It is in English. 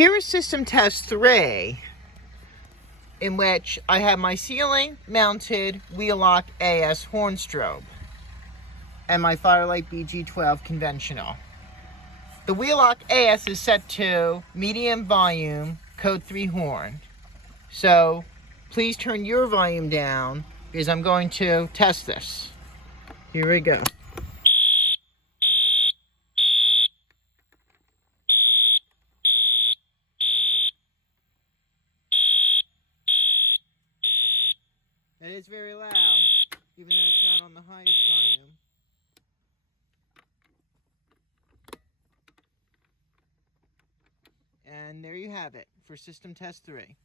Here is system test 3, in which I have my ceiling mounted Wheelock AS horn strobe and my Firelite BG12 conventional. The Wheelock AS is set to medium volume code 3 horn. So please turn your volume down because I'm going to test this. Here we go. It is very loud, even though it's not on the highest volume. And there you have it for system test 3.